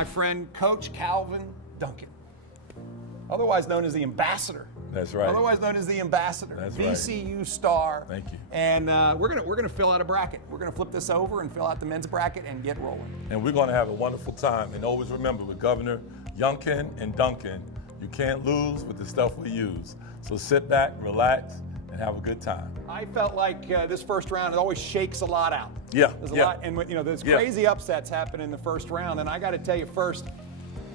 my friend, Coach Calvin Duncan, otherwise known as the Ambassador. That's right. Otherwise known as the Ambassador. That's VCU star. Thank you. And we're gonna fill out a bracket. We're gonna flip this over and fill out the men's bracket and get rolling. And we're gonna have a wonderful time. And always remember, with Governor Youngkin and Duncan, you can't lose with the stuff we use. So sit back, relax, and have a good time. I felt like this first round, it always shakes a lot out. Yeah. There's a lot, and there's crazy upsets happen in the first round. And I got to tell you first,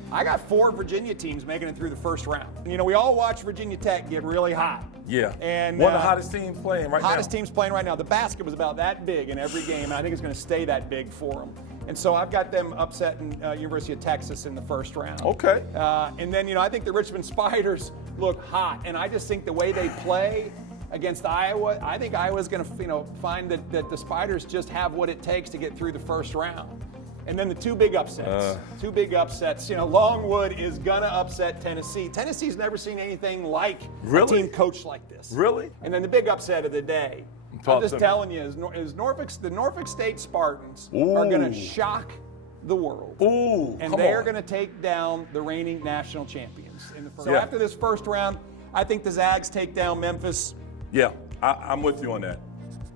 I got 4 Virginia teams making it through the first round. We all watch Virginia Tech get really hot. Yeah. And one of the hottest teams playing right now. Hottest teams playing right now. The basket was about that big in every game, and I think it's going to stay that big for them. And so I've got them upsetting University of Texas in the first round. Okay. And then, I think the Richmond Spiders look hot, and I just think the way they play against Iowa, I think Iowa's going to, find that the Spiders just have what it takes to get through the first round. And then the two big upsets. Longwood is going to upset Tennessee. Tennessee's never seen anything like a team coached like this. Really? And then the big upset of the day, I'm just telling you, is the Norfolk State Spartans are going to shock the world. Ooh, and they're going to take down the reigning national champions. So after this first round, I think the Zags take down Memphis. Yeah, I'm with you on that.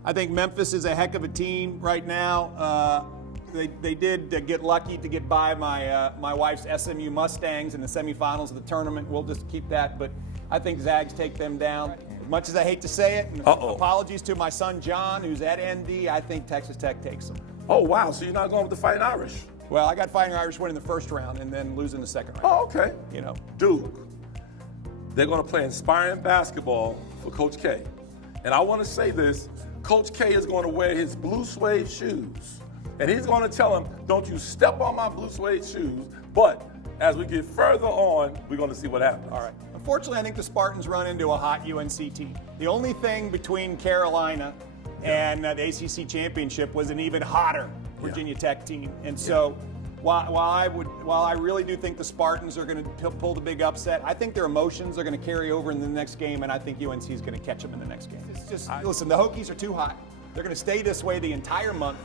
I think Memphis is a heck of a team right now. They did get lucky to get by my wife's SMU Mustangs in the semifinals of the tournament. We'll just keep that, but I think Zags take them down. As much as I hate to say it, and apologies to my son John, who's at ND, I think Texas Tech takes them. Oh, wow, so you're not going with the Fighting Irish? Well, I got Fighting Irish winning the first round and then losing the second round. Oh, okay. Duke. They're going to play inspiring basketball for Coach K. And I want to say this, Coach K is going to wear his blue suede shoes. And he's going to tell him, don't you step on my blue suede shoes. But as we get further on, we're going to see what happens. All right. Unfortunately, I think the Spartans run into a hot UNC team. The only thing between Carolina and the ACC championship was an even hotter Virginia Tech team. And so while I really do think the Spartans are going to pull the big upset, I think their emotions are going to carry over in the next game, and I think UNC is going to catch them in the next game. Listen, the Hokies are too hot. They're going to stay this way the entire month.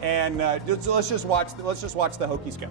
And let's just watch the Hokies go.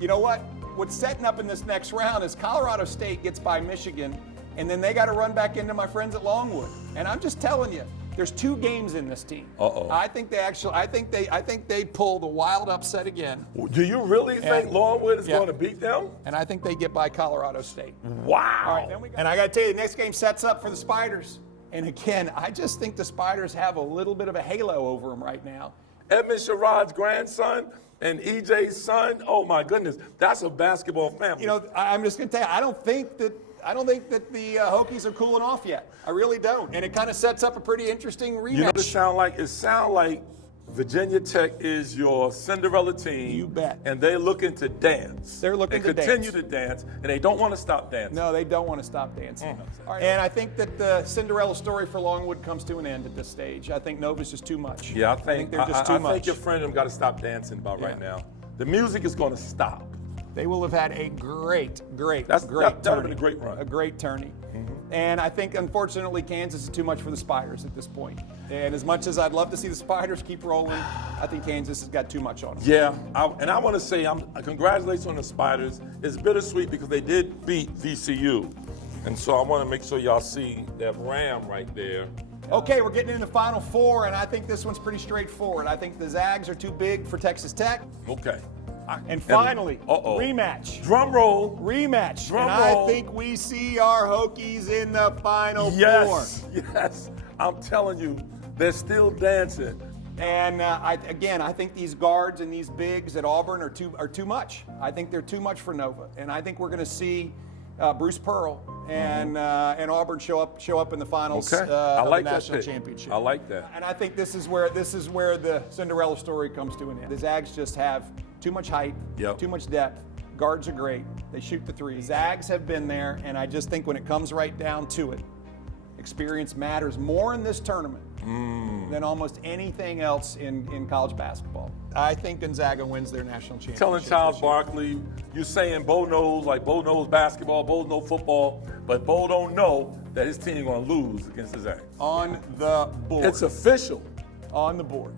You know what? What's setting up in this next round is Colorado State gets by Michigan, and then they got to run back into my friends at Longwood. And I'm just telling you, there's 2 games in this team. I think they pull the wild upset again. Do you really think Longwood is going to beat them? And I think they get by Colorado State. Wow. All right, and I got to tell you, the next game sets up for the Spiders. And again, I just think the Spiders have a little bit of a halo over them right now. Edmund Sherrod's grandson and EJ's son. Oh my goodness, that's a basketball family. I'm just going to tell you, I don't think that the Hokies are cooling off yet. I really don't, and it kind of sets up a pretty interesting rematch. You know what it sound like Virginia Tech is your Cinderella team. You bet. And they're looking to dance. They're looking to continue to dance, and they don't want to stop dancing. No, they don't want to stop dancing. And I think that the Cinderella story for Longwood comes to an end at this stage. I think Nova's just too much. Yeah, I think they're just too much. I think your friend them got to stop dancing right now. The music is going to stop. They will have had a great tourney. That would have been a great run. A great tourney. And I think, unfortunately, Kansas is too much for the Spiders at this point. And as much as I'd love to see the Spiders keep rolling, I think Kansas has got too much on them. Yeah, and I want to say congratulations on the Spiders. It's bittersweet because they did beat VCU. And so I want to make sure y'all see that ram right there. Okay, we're getting into the Final Four, and I think this one's pretty straightforward. I think the Zags are too big for Texas Tech. Okay. And finally, rematch. Drum roll. Rematch. Drum roll. I think we see our Hokies in the Final Four. Yes. I'm telling you, they're still dancing. And I think these guards and these bigs at Auburn are too much. I think they're too much for Nova, and I think we're going to see Bruce Pearl and Auburn show up in the finals of the national championship. I like that. And I think this is where the Cinderella story comes to an end. The Zags just have too much height, too much depth. Guards are great. They shoot the three. Zags have been there, and I just think when it comes right down to it, experience matters more in this tournament than almost anything else in college basketball. I think Gonzaga wins their national championship. Telling Charles Barkley, you're saying Bo knows basketball, Bo knows football, but Bo don't know that his team going to lose against the Zags. On the board. It's official. On the board.